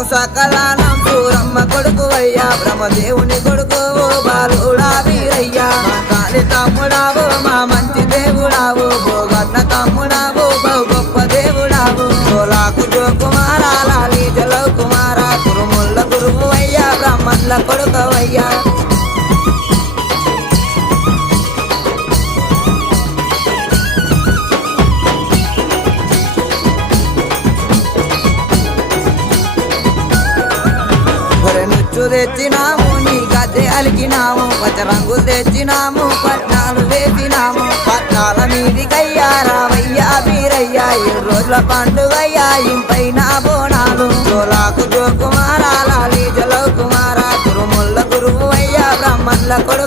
సకలకు సకలానం సూరమ్మ కొడుకు అయ్యా బ్రహ్మదేవుని కొడుకు బాలుడా వీరయ్యా మా కాలి తమ్ముడావు మా మంచి దేవుడావు భోగన్న తమ్ముడావు బహు గొప్ప దేవుడావు సోలాకు జోకుమారా లాలి జలవ్ కుమారా కురుముల్ల గురువు అయ్యా బ్రహ్మన్ల కొడుకు అయ్యా తెచ్చినాము నీ గద్దె అలికినాము పచ్చ రంగులు తెచ్చినాము పట్నాలు వేసినాము పట్నాల మీదికయ్యా రావయ్యా వీరయ్యా 7 రోజుల పండుగయ్యా ఇంపైన బోనాలు సోలాకు జోకుమారా లాలి జలవ్ కుమారా కురుముల్ల గురువు అయ్యా బ్రహ్మన్ల కొడుకు